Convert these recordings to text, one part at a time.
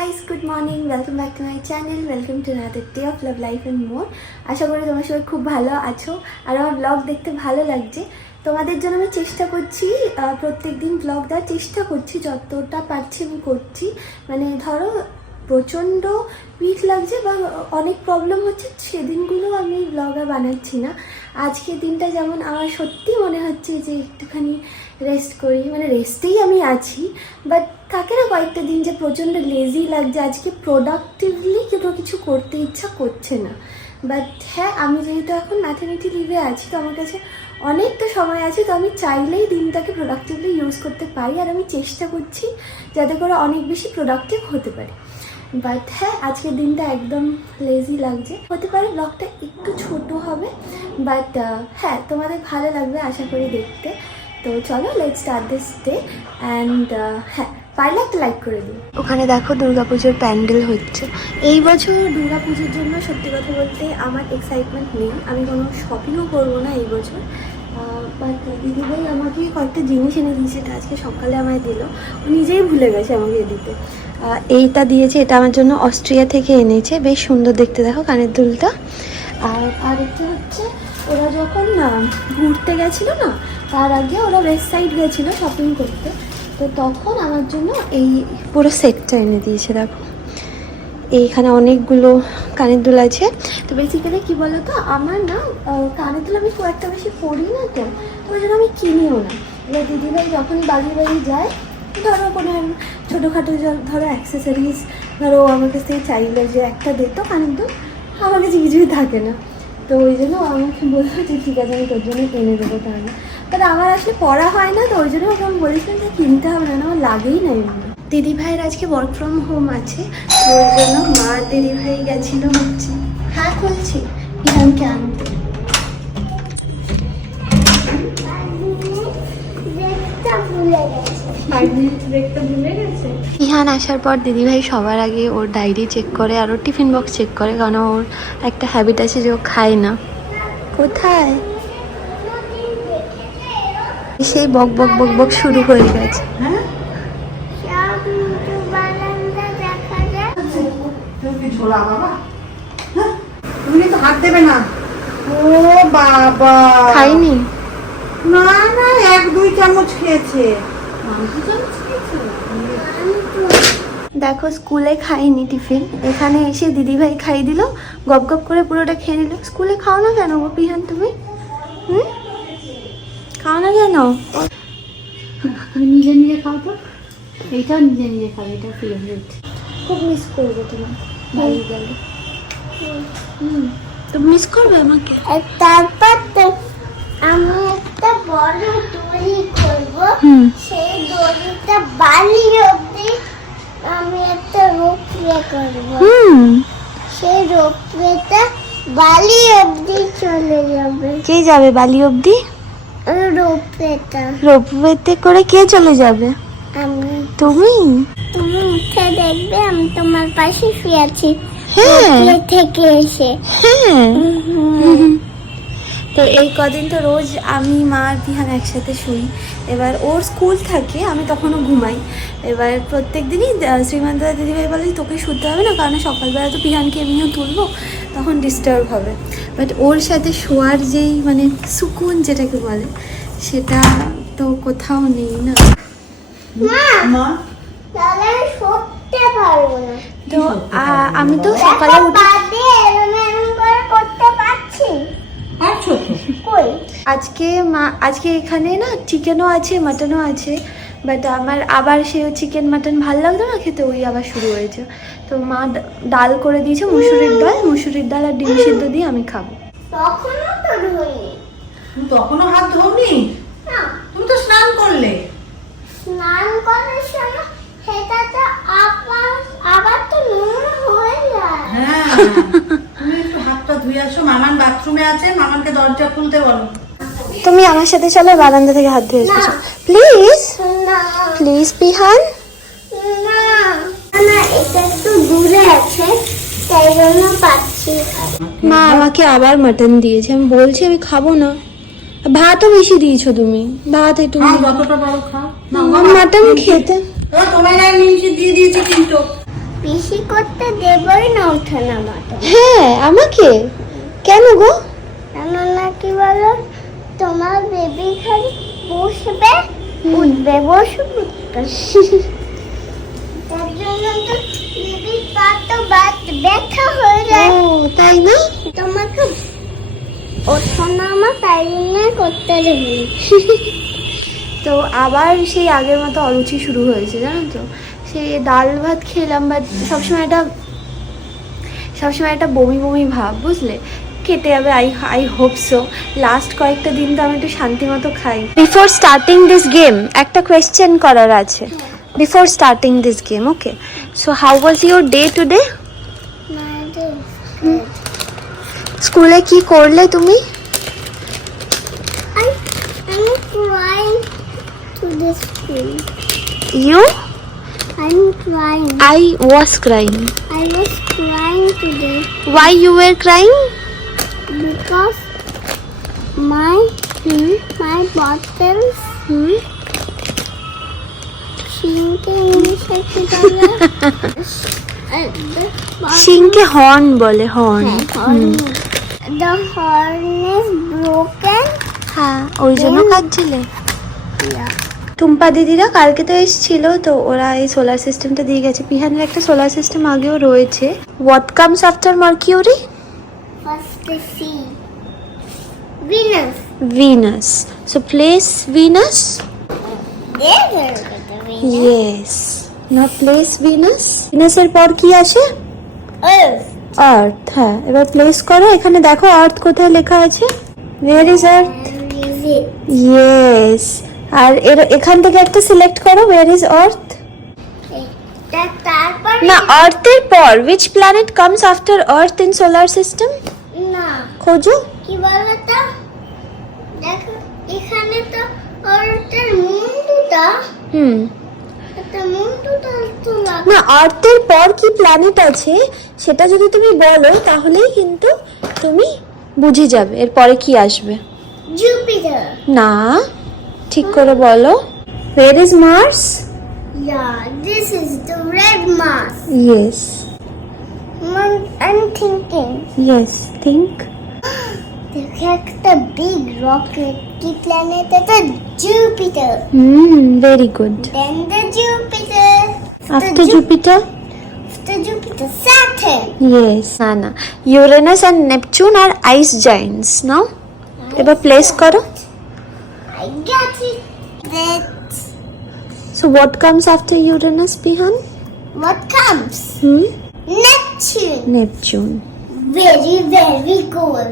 Guys, good morning, welcome back to my channel, welcome to another day of love life and more. আশা করি তোমরা সবাই খুব ভালো আছো আর আমার ব্লগ দেখতে ভালো লাগছে। তোমাদের জন্য আমি চেষ্টা করছি প্রত্যেক দিন ব্লগ দেওয়ার চেষ্টা করছি, যতটা পারছি আমি করছি। মানে ধরো প্রচণ্ড উইক লাগছে বা অনেক প্রবলেম হচ্ছে, সেদিনগুলো আমি ব্লগ আর বানাচ্ছি না। আজকের দিনটা যেমন আমার সত্যি মনে হচ্ছে যে একটুখানি রেস্ট করি, মানে রেস্টেই আমি আছি। বাট থাকে না কয়েকটা দিন যে প্রচণ্ড লেজি লাগছে, আজকে প্রোডাক্টিভলি কোনো কিছু করতে ইচ্ছা করছে না। বাট হ্যাঁ, আমি যেহেতু এখন ম্যাটারনিটি লিভে আছি, তো আমার কাছে অনেকটা সময় আছে, তো আমি চাইলেই দিনটাকে প্রোডাক্টিভলি ইউজ করতে পারি। আর আমি চেষ্টা করছি যাতে করে অনেক বেশি প্রোডাক্টিভ হতে পারি। বাট হ্যাঁ, আজকের দিনটা একদম লেজি লাগছে। হতে পারে ব্লগটা একটু ছোট হবে, বাট হ্যাঁ তোমাদের ভালো লাগবে আশা করি দেখতে। তো চলো, let's start this day. And হ্যাঁ, পারলে একটা লাইক করে দিই। ওখানে দেখো দুর্গাপুজোর প্যান্ডেল হচ্ছে। এই বছর দুর্গাপুজোর জন্য সত্যি কথা বলতে আমার এক্সাইটমেন্ট নেই, আমি কোনো শপিংও করবো না এই বছর। বাট দিদিভাই আমাকে কয়েকটা জিনিস এনে দিয়েছে, এটা আজকে সকালে আমায় দিল, ও নিজেই ভুলে গেছে আমাকে দিতে। এইটা দিয়েছে, এটা আমার জন্য অস্ট্রিয়া থেকে এনেছে, বেশ সুন্দর দেখতে, দেখো কানের দুলটা। আর আরেকটা হচ্ছে, ওরা যখন ঘুরতে গেছিলো না, তার আগে ওরা ওয়েস্ট সাইড গেছিলো শপিং করতে, তো তখন আমার জন্য এই পুরো সেটটা এনে দিয়েছে। দেখো এইখানে অনেকগুলো কানের দুল আছে। তো বেসিক্যালি কী বলো তো, আমার না কানের দুল আমি খুব একটা বেশি পরি না, তো ওই জন্য আমি কিনিও না। এবার দিদিভাই যখন বাড়ি যায়, ধরো কোনো ছোটোখাটো ধরো অ্যাক্সেসরিজ ধরো আমার কাছ থেকে চাইলে যে একটা দিত কানের দুল, আমার কাছে কিছুই থাকে না, তো ওই জন্য আমাকে বললো যে ঠিক আছে আমি তোর জন্য কিনে দেবো তাহলে। বাট আমার আসলে পড়া হয় না, তো ওই জন্য ওকে আমি বলেছিলাম যে কিনতে হবে না, আমার লাগেই না এমনি। দিদিভাইয়ের আজকে ওয়ার্ক ফ্রম হোম আছে, তো ওই জন্য মা আর দিদিভাই গেছিলো হচ্ছে, হ্যাঁ খুলছি, ইহানকে আনতে। ইহান আসার পর দিদিভাই সবার আগে ওর ডায়েরি চেক করে আর ওর টিফিন বক্স চেক করে, কারণ ওর একটা হ্যাবিট আছে যে ও খায় না। কোথায় সেই বক বক বক বক শুরু হয়ে গেছে। হ্যাঁ, তুমি তো হাত দেবে না। ও বাবা, খাইনি না না, 1-2 চামচ খেয়েছে। দেখো স্কুলে খাইনি টিফিন, এখানে এসে দিদিভাই খাই দিল, গপ গপ করে পুরোটা খেয়ে নিল। স্কুলে খাও না কেন গো পিহান তুমি? খাও না কেন? তুমি নিজে নিজে খাও তো, এইটাও নিজে নিজে খাবে, এটা ফেভারিট। খুব মিস করবো তোমার বাড়ি গেলে। তো মিস করবে আমাকে? তারপর তো আমি একটা বড় দড়ি করবো, সেই দড়িটা বালি অবধি আমি একটা রোপওয়ে করবো, সেই রোপওয়েটা বালি অবধি চলে যাবে। কে যাবে বালি অবধি? রোপওয়েতে করে কে চলে যাবে? আমি। তুমি? তুমি উঠে দেখবে আমি তোমার পাশে শুয়ে আছি, হ্যাঁ থেকে এসে। হ্যাঁ। তো এই কদিন তো রোজ আমি মা আর দিহান একসাথে শুই। এবার ওর স্কুল থাকে, আমি তখনও ঘুমাই। এবার প্রত্যেক দিনই শ্রীমান্তা দিদিভাই বলে তোকে শুতে হবে না, কারণ সকালবেলা তো পিহানকে এমনিও তুলবো, তখন ডিস্টার্ব হবে। বাট ওর সাথে শোয়ার যেই মানে সুকুন যেটাকে বলে, সেটা তো কোথাও নেই না। মা তাহলে আমি শুতে পারবো না। তো আমি তো সকালে উঠে করতে পারছি। পারছো তো? কই আজকে এখানে না চিকেনও আছে, মাটনও আছে, বাট আমার আবার সে চিকেন মাটন ভালো লাগতো না খেতে, ওই আবার শুরু হয়েছে। তো মা ডাল করে দিয়েছে, মুসুরির ডাল আর ডিম সিদ্ধ দিয়ে আমি খাবো। তখনও তো ধুইনি। তুমি তখনও হাত ধোনি? না, তুমি তো স্নান করলে। স্নান করার সময় সেটা তো আবার তো নোংরা হয়ে যায়। হ্যাঁ, তুমি একটু হাতটা ধুয়ে আসো। মামান বাথরুমে আছে, মামানকে দরজা খুলতে বলো। তুমি আমার সাথে চলো, বারান্দা থেকে হাত ধুয়ে এসো প্লিজ। না প্লিজ পিহান। না না, এটা একটু দূরে আছে, তাই জন্য পাচ্ছি। মা আমাকে আবার মাটন দিয়েছে, আমি বলছি আমি খাবো না। ভাতও বেশি দিয়েছো তুমি, ভাত একটু খাও, যতটা বড় খাও। না, মাটন খেতে। ও তোমার আর নিচে দিয়ে দিয়েছে কিন্তু। পিসি করতে দেবই না ওঠানামা তো। হ্যাঁ আমাকে কেন গো? কেননা কি বলো, তোমার বেবি খালি বসবে উঠবে, বসবে উঠবে। তার জন্য তো বেবির পা তো ব্যথা হয়ে যায়। ও তাই না? তোমাকে ওঠানামা তাই জন্য করতে দেবে। তো আবার সেই আগের মতো অরুচি শুরু হয়েছে জানো তো। সে ডাল ভাত খেলাম, বাট সবসময় একটা বমি বমি ভাব, বুঝলে? কেটে যাবে, আই হোপ সো। লাস্ট কয়েকটা দিন তো আমি একটু শান্তি মতো খাই। বিফোর স্টার্টিং দিস গেম একটা কোয়েশ্চেন করার আছে। Before starting this game, okay? So how was your day today? স্কুলে কি করলে তুমি? I'm crying to the school. You? I'm crying. I was crying. I was crying today Why you were crying? because my bottles সিংকে ইংলিশে কি বলে? সিংকে horn বলে, horn. The horn is broken. হ্যাঁ, ওই জন্য কাঁদছিলে। Yeah. টুম্পা দিদিরা কালকে তো এসেছিল, তো ওরা এই সোলার সিস্টেমটা দিয়ে গেছে। পিহানের একটা সোলার সিস্টেম আগেও রয়েছে। What comes after mercury? First the sea. Venus. Venus. So place Venus? There will be the Venus. Yes. না, প্লেস ভিনাস। ভিনাসের পর কি আসে? Earth. আর্থ। হ্যাঁ, এবার প্লেস করো। এখানে দেখো আর্থ কোথায় লেখা আছে। Where is earth? Where is it? Yes. আর এখান থেকে একটা সিলেক্ট করো, ওয়্যার ইজ আর্থ? তারপর না, আর্থের পর which planet comes after earth in solar system? না খোঁজো। কি বলতো, দেখো এখানে তো ওরটার মুন্ডুটা, একটা মুন্ডুটা তো না, আর্থের পর কি প্ল্যানেট আছে সেটা যদি তুমি বলো তাহলেই কিন্তু তুমি বুঝে যাবে এরপরে কি আসবে। জুপিটার। না, ঠিক করে বলো। Where is Mars? Yeah, this is the red Mars. Yes. I'm thinking. Yes, think. দেখো একটা big rocket, কি প্ল্যানেট এটা? Jupiter. Very good. Then the Jupiter. After Jupiter? After Jupiter, Saturn. Yes. না, Uranus and Neptune are ice giants. Now, এবার place করো। I got it. That's So what comes after Uranus, Pihan? what comes. Neptune. Neptune. Very, very cold.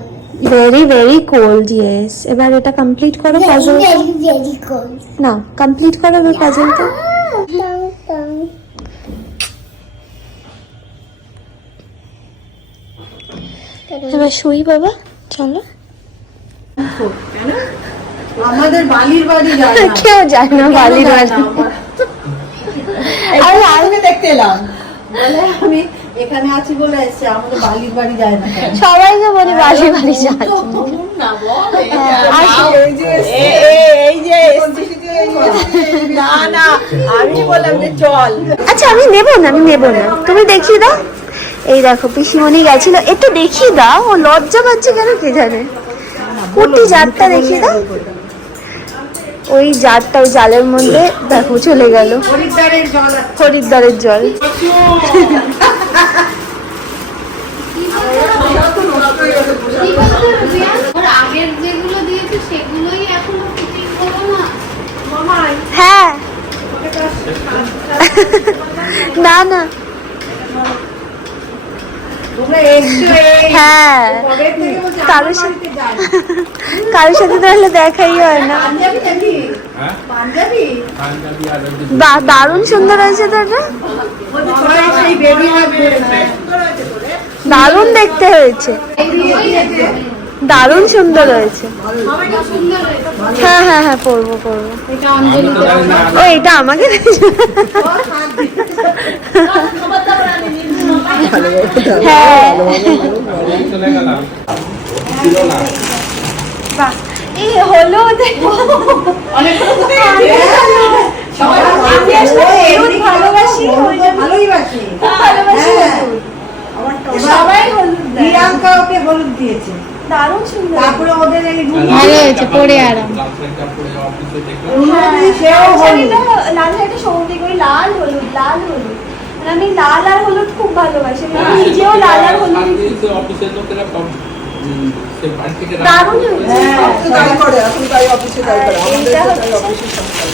Very, very cold, yes. এবার এটা complete করো Very, puzzle. very, very cold. না, complete করো এবার পাজলটা। এবার শুই বাবা, চলো। আমাদের বালির বাড়ি যায় না। কেউ যায় না বালির বাড়ি। আমি আজকে দেখতে এলাম, বলে আমি এখানে আছি বলে এসেছে, আমাদের বালির বাড়ি যায় না। সবাই তো বলে বালির বাড়ি যায়। না বল, না না আমি বললাম যে চল। আচ্ছা, আমি নেবো না, তুমি দেখিয়ে দাও। এই দেখো পিসিমণি গেছিল, একটু দেখিয়ে দাও। ও লজ্জা পাচ্ছে কেন কে জানে। কুটি জারটা দেখিয়ে দাও। ওই জারটা ওই জালের মধ্যে দেখো চলে গেল। হরিদ্বারের জল। আগের যেগুলো দিয়েছে সেগুলোই এখনো ফিটিং করো না। হ্যাঁ। না না, হ্যাঁ, কারোর সাথে তাহলে দেখাই হয় না। দারুণ সুন্দর হয়েছে তো এটা, দারুণ দেখতে হয়েছে, দারুণ সুন্দর হয়েছে। হ্যাঁ হ্যাঁ হ্যাঁ, পরবো। ও এটা আমাকে হ্যাঁ। বাহ, এই হলো দেখো। ভালোবাসি, ভালোবাসি। দিয়েছে। দারুণ সুন্দর। তারপরে ওদের এই ভালো হয়েছে, পরে আরাম। সেও হলুদ। লাল শাড়িটা সৌদি করে লাল হলুদ লাল হলুদ। মানে আমি লাল আর হলুদ খুব ভালোবাসি, আমি নিজেও লাল আর হলুদ অফিসের লোকেরা সব সে বাড়ি থেকে দারুণ হয়েছে। তাই করে, এখন তাই অফিসে তাই করে, আমাদের এইটা তো তাই হচ্ছে- অফিসে সব তাই।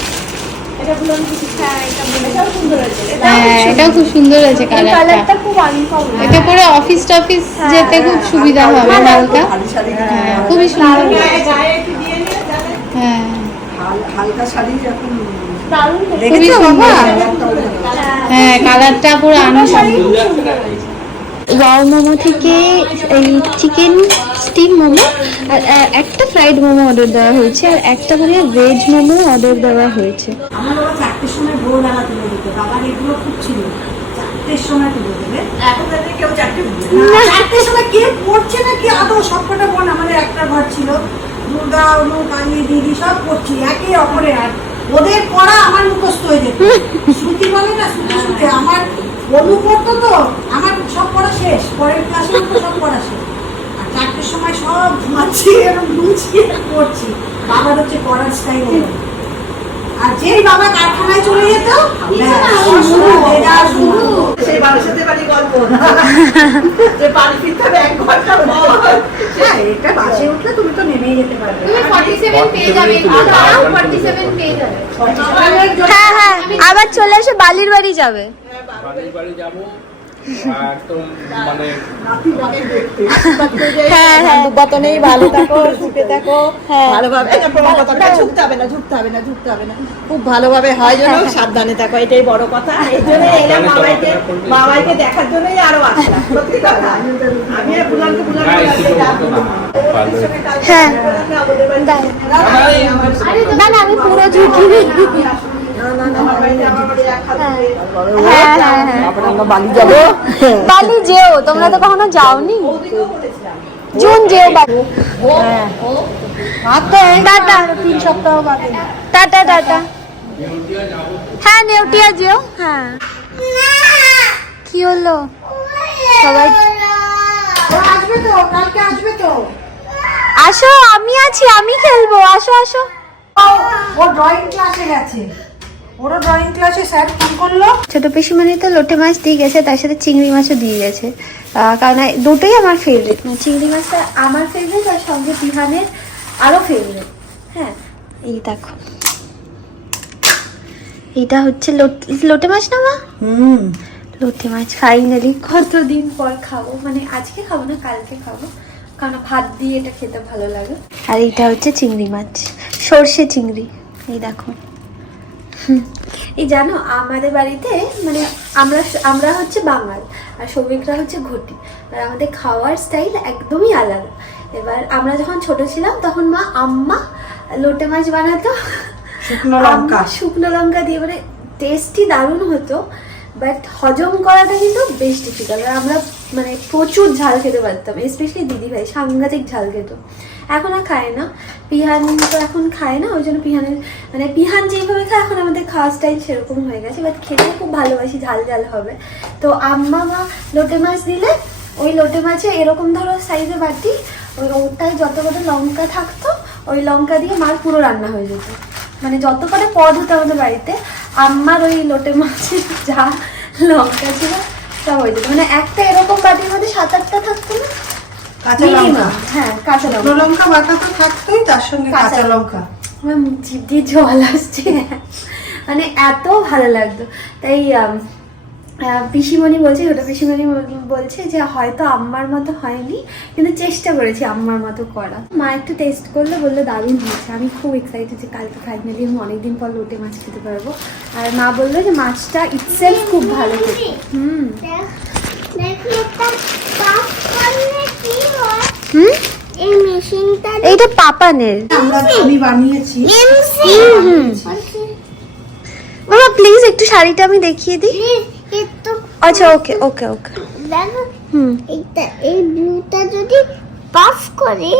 এটা বললাম কিছু, হ্যাঁ এটা এটাও সুন্দর হয়েছে। হ্যাঁ, এটাও খুব সুন্দর হয়েছে এই কালারটা। কালারটা খুব আনকমন। এটা করে অফিস টফিস যেতে খুব সুবিধা হবে হালকা। শাড়ি শাড়ি হ্যাঁ, খুবই সুন্দর। গায়ে একটু দিয়ে নিলে তাহলে হ্যাঁ, হালকা শাড়ি এখন দারুণ হয়েছে। খুবই সুন্দর। হ্যাঁ। হ্যাঁ, কালারটা পুরো আনুষঙ্গিক। খুব সুন্দর হয়েছে। রাও মোমো থেকে এই চিকেন স্টিম মোমো আর একটা ফ্রাইড মোমো অর্ডার দেওয়া হয়েছে আর একটা করে ভেজ মোমো অর্ডার দেওয়া হয়েছে। আমার বাবা 4টের সময় ভোরবেলা তুলে দিত, বাবার এগুলো খুব ছিল, 4টের সময় তুলে দেবে। এখন তাদের কেউ 4টের সময় কে পড়ছে না কি আদৌ, সবকটা বোন আমাদের একটা ঘর ছিল, দুর্গা অনু কালী দিদি সব পড়ছি একে অপরে, আর ওদের পড়া আমার মুখস্থ হয়ে যেত। শ্রুতি বলে না, শ্রুতি শ্রুতি আমার অনু পড়তো তো, আমার সব পড়া শেষ, পরের ক্লাসে সব পড়া শেষ। আর 4টের সময় সব ঘুমাচ্ছি এবং ঘুমছিয়ে পড়ছি। বাবার হচ্ছে পড়ার স্টাইল। আর যেই বাবা কারখানায় চলে যেত, সেই বাড়ির বাড়ি গল্প যে বাড়ি ফিরতে হবে 1 ঘন্টা হ্যাঁ, এটা বাসে উঠলে তুমি তো নেমেই যেতে পারবে। তুমি 47 পেয়ে যাবে, আরো 47 পেয়ে যাবে। হ্যাঁ হ্যাঁ, আবার চলে এসে বালির বাড়ি যাবে। বাড়ির বাড়ি যাবো একদম মানে হ্যাঁ হ্যাঁ, নেই, ভালো থাকো, সুখে থাকো, ভালোভাবে ঝুঁকতে হবে না, ঝুঁকতে হবে না, ঝুঁকতে হবে না, খুব ভালোভাবে হয় যেন, সাবধানে থাকো, এটাই বড় কথা। এই জন্য এলাম বাবাইকে দেখার জন্যই আরো আসলাম, সত্যি কথা। আমি আর বুলানকে না একটু হতো না ভালো হ্যাঁ না না, আমি পুরো ঝুঁকিনি। হ্যাঁ হ্যাঁ হ্যাঁ, বালি যাবো, বালি যেও, তোমরা তো কখনো যাওনি। জুন যেও বালি। টাটা, 3 সপ্তাহ বাকি। Tata tata. হ্যাঁ নেউটিয়া যেও। হ্যাঁ, কি হলো সবাই? আসবে তো, কালকে আসবে তো। আসো, আমি আছি, আমি খেলবো, আসো আসো। ও ড্রয়িং ক্লাসে গেছে, ওরও ড্রয়িং ক্লাসে স্যার ফোন করলো। ছোট পিসিমণি তো লোটে মাছ দিয়ে গেছে, তার সাথে চিংড়ি মাছও দিয়ে গেছে, কারণ দুটোই আমার ফেভারিট। চিংড়ি মাছটা আমার ফেভারিট আর সঙ্গে পিহানের আরও ফেভারিট। হ্যাঁ, এই দেখো, এটা হচ্ছে লোটে মাছ না মা? লোটে মাছ ফাইনালি কতদিন পর খাবো, মানে আজকে খাবো না, কালকে খাবো, কারণ ভাত দিয়ে এটা খেতে ভালো লাগে। আর এইটা হচ্ছে চিংড়ি মাছ, সর্ষে চিংড়ি। এই দেখো, এই জানো আমাদের বাড়িতে মানে আমরা হচ্ছে বাঙাল আর সৌভিকরা হচ্ছে ঘটি, আর আমাদের খাওয়ার স্টাইল একদমই আলাদা। এবার আমরা যখন ছোট ছিলাম তখন আম্মা লোটে মাছ বানাতো, শুকনো লঙ্কা দিয়ে, মানে টেস্টি দারুণ হতো, বাট হজম করাটা কিন্তু বেশ ডিফিকাল্ট। আর আমরা মানে প্রচুর ঝাল খেতে পারতাম, স্পেশালি দিদিভাই সাংঘাতিক ঝাল খেত। এখন আর খায় না, পিহান তো এখন খায় না, ওই জন্য পিহানের মানে পিহান যেইভাবে খায় এখন আমাদের খাওয়ার স্টাইল সেরকম হয়ে গেছে, বাট খেতে খুব ভালোবাসি, ঝাল ঝাল হবে। তো আম্মা লোটে মাছ দিলে ওই লোটে মাছে এরকম ধরো সাইজে বাটি, ওটায় যত কটা লঙ্কা থাকতো ওই লঙ্কা দিয়ে মার পুরো রান্না হয়ে যেত। মানে যত কটা পদ হতো আমাদের বাড়িতে, আম্মার ওই লোটে মাছের যা লঙ্কা ছিল সব হয়ে যেত। মানে একটা এরকম বাটির মধ্যে 7-8টা থাকতো না, কাঁচা লঙ্কা, হ্যাঁ কাঁচা লঙ্কা, শুকনো লঙ্কা বাটা তো থাকতোই, তার সঙ্গে কাঁচা লঙ্কা। আমার জিভ দিয়ে জল আসছে, মানে এত ভালো লাগতো। তাই পিসিমণি বলছে, ছোটো পিসিমণি বলছে যে হয়তো আম্মার মতো হয়নি, কিন্তু চেষ্টা করেছি আম্মার মতো করা। মা একটু টেস্ট করলে বললো দারুণ হয়েছে। আমি খুব এক্সাইটেড যে কালকে ফাইনালি আমি অনেকদিন পর লোটে মাছ খেতে পারবো। আর মা বললো যে মাছটা ইটসেলফ খুব ভালো খেতে। এই মেশিনটা এইটা পাপানের। আমি বানিয়েছি। বাবা প্লিজ একটু শাড়িটা আমি দেখিয়ে দিই। একটু আচ্ছা ওকে ওকে ওকে। দেখো, হুম, এই ব্লুটা যদি পাফ করে,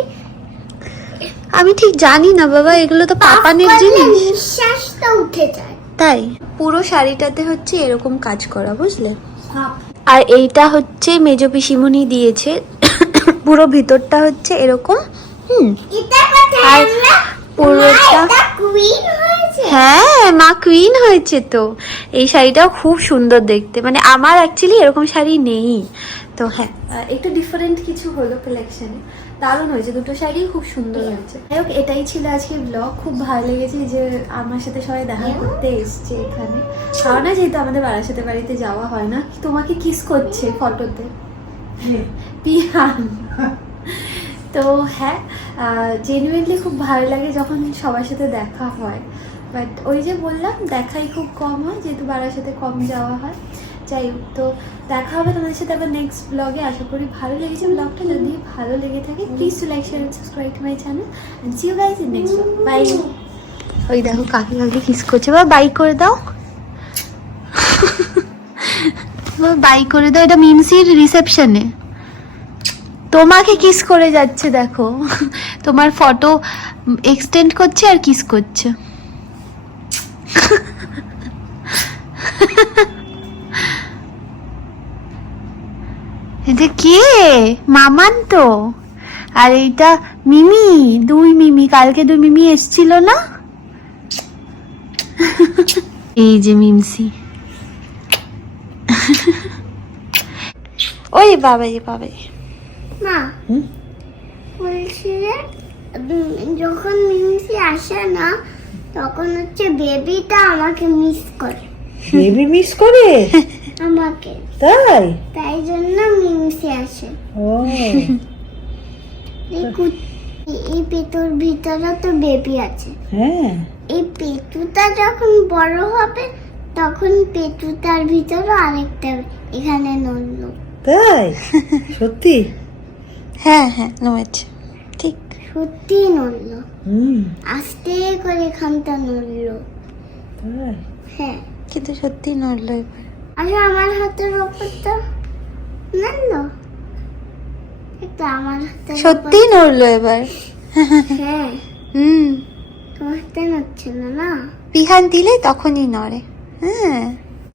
আমি ঠিক জানি না বাবা, এগুলো তো পাপানের জিনিস। নিঃশ্বাসটা উঠে যায়। তাই পুরো শাড়িটাতে হচ্ছে এরকম কাজ করা, বুঝলে? আর এইটা হচ্ছে মেজো পিসিমণি দিয়েছে পুরো ভিতরটা হচ্ছে এরকম। এটা কোথায় আর আমরা পুরোটা এটা কুইন হয়েছে। হ্যাঁ মা কুইন হয়েছে তো। এই শাড়িটাও খুব সুন্দর দেখতে, মানে আমার অ্যাকচুয়ালি এরকম শাড়ি নেই তো। হ্যাঁ একটু ডিফারেন্ট কিছু হলো কালেকশনে, দারুণ হয়েছে, দুটো শাড়ি খুব সুন্দর হয়েছে। যাই হোক, এটাই ছিল আজকে ব্লগ। খুব ভালো লেগেছে যে আমার সাথে সবাই দেখা করতে এসছে এখানে, কারণ না যেহেতু আমাদের বারাসাতে বাড়িতে যাওয়া হয় না। তোমাকে কিস করছে ফটোতে পিয়ান। তো হ্যাঁ, জেনুইনলি খুব ভালো লাগে যখন সবার সাথে দেখা হয়, বাট ওই যে বললাম দেখাই খুব কম হয় যেহেতু বারাসাতে কম যাওয়া হয়। যাই হোক, তো দেখা হবে তোমাদের সাথে আবার নেক্সট ব্লগে। আশা করি ভালো লেগেছে ব্লগটা। যদি ভালো লেগে থাকে please to like share and subscribe to my channel and see you guys in next vlog. Bye. ওই দেখো কাকি কাকি কিস করছে, বা বাই করে দাও, বাই করে দাও। এটা মিমসির রিসেপশনে তোমাকে কিস করে যাচ্ছে, দেখো তোমার ফটো এক্সটেন্ড করছে আর কিস করছে। এটা কে? মামান তো। আর এইটা মিমি, দুই মিমি, কালকে দুই মিমি এসছিল না? এই যে মিমসি। ওই বাবা রে বাবা। মা বলছি যে যখন মিমসি আসে না তখন হচ্ছে বেবিটা আমাকে মিস করে। বেবি মিস করে আমাকে, তাই? তাই জন্য মিমসি আসে। ও এই পেটুর ভিতরে তো বেবি আছে। হ্যাঁ, এই পেটুটা যখন বড় হবে তখন পেটুটার ভিতরে আরেকটা এখানে নড়লো। তাই? সত্যি? হ্যাঁ হ্যাঁ নড়ছে, ঠিক। সত্যি নড়লো, হুম, আস্তে করে এখানটা নড়লো। তাই? হ্যাঁ, কিন্তু সত্যি নড়লো এবার। আচ্ছা আমার হাতের ওপরটা নড়লো, একটু আমার হাতের সত্যি নড়লো এবার। হ্যাঁ, হুম, তোমার হাতে নড়ছিল না। পিহান দিলে তখনই নড়ে। হ্যাঁ